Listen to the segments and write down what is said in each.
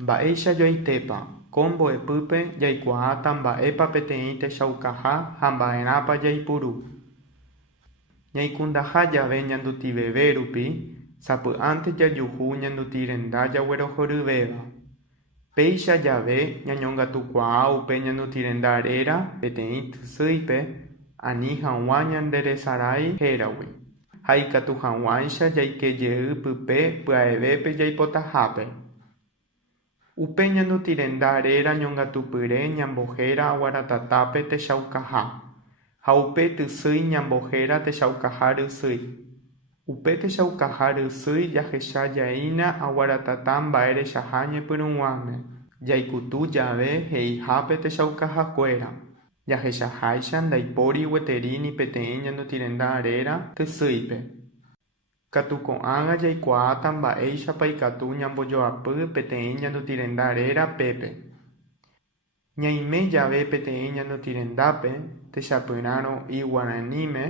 Mba'éicha joaitépa, ko mbo'epýpe jaikuaáta mba'épa peteĩ techaukaha ha mba'érape jaipuru. Ñaikundaha jave ñandutiveve rupi, sapy'ánte jajuhu ñandutĩ renda jaguerohoryvéva. Péicha jave ñañongatukuaa upe ñandutĩ renda réra peteĩ tysýipe ani hag̃ua ñanderesarái héragui ha ikatu hag̃uáicha jaikejey pype pya'evépe jaipotahápe. Upe ñandutĩ renda réra ñongatupyre ñambohéra aguaratatápe techaukaha ha upe tysýi ñambohéra techaukaha rysýi. Upe techaukaha rysýi jahechajeýna aguaratatá mba'erechaha ñepyrũguãme. Jaikutu jave heihápe techaukahakuéra. Jahechaháicha ndaipóri gueteríni peteĩ ñandutĩ renda réra tysýipe. Katu ko'ág̃a jaikuaáta mba'éichapa ikatu ñambojoapy peteĩ ñandutĩ renda réra pépe. Ñaime jave peteĩ ñandutĩ rendápe techapyrãrõ y Guaraníme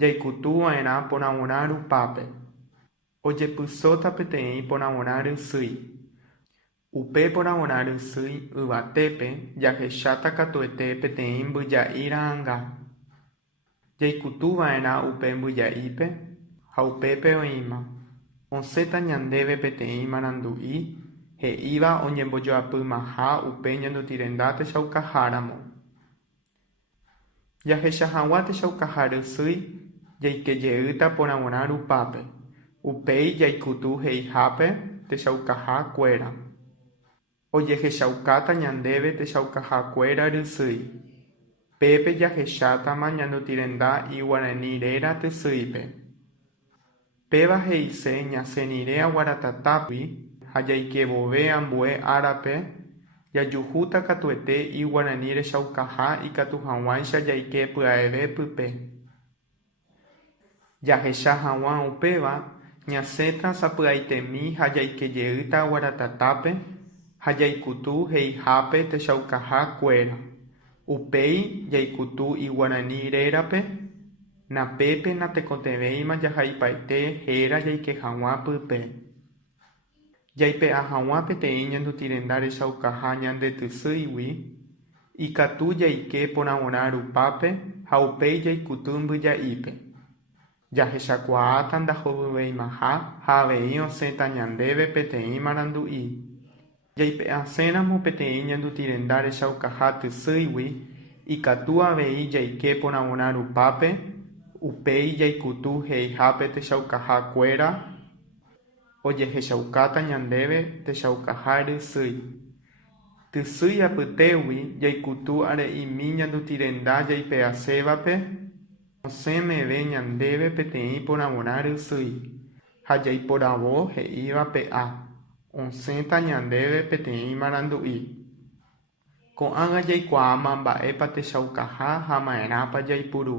jaikutu'va'erã porãvora rupápe. Ojepysóta peteĩ porãvora rysýi. Upe porãvora rysýi yvatépe jahecháta katuete peteĩ mbyja'i ra'ãnga. Jaikutuva'erã upe mbyja'ípe ha upépe oĩma. Osẽta ñandéve peteĩ marandu'i he'íva oñembojoapymaha upe ñandutĩ renda techaukaháramo. Jahecha hag̃ua techaukaha rysýi jaikejeýta porãvora rupápe. Upéi jaikutu heihápe techaukahakuéra. Ojehechaukáta ñandéve techaukahakuéra rysýi. Pépe jahechátama ñandutĩ renda y Guarani réra tysýipe. Péva he'ise ñasẽrire aguaratatápi ha jaike vove ambue árape jajuhúta katuete y Guarani rechaukaha ikatu hag̃uáicha jaike pya'eve pype. Jahecha hag̃ua upéva ñasẽta sapy'aitemi ha jaikejeýta aguaratatápe ha jaikutu heihápe techaukahakuéra. Upéi jaikutu y Guarani rérape napépe natekotevẽima jahaipaite héra jaike hag̃ua pype. Jaipe'a hag̃ua peteĩ ñandutĩ renda rechaukaha ñandetysýigui ikatu jaike porãvora rupápe ha upéi jaikutu mbyja'ípe. Jahechakuaáta ndahovyveimaha ha avei osẽta ñandéve peteĩ marandu'i. Jaipe'asẽramo peteĩ ñandutĩ renda rechaukaha tysýigui ikatu avei jaike porãvora rupápe upéi jaikutu heihápe techaukahakuéra ojehechaukáta ñandéve techaukaha rysýi. Tysýi apytégui jaikutu are'imi ñandutĩ renda jaipe'asévape osẽmeve ñandéve peteĩ porãvora rysýi ha jaiporavo he'íva pe'a osẽta ñandéve peteĩ marandu'i. Ko'ág̃a jaikuaáma mba'épa techaukaha ha ma'érápa jaipuru.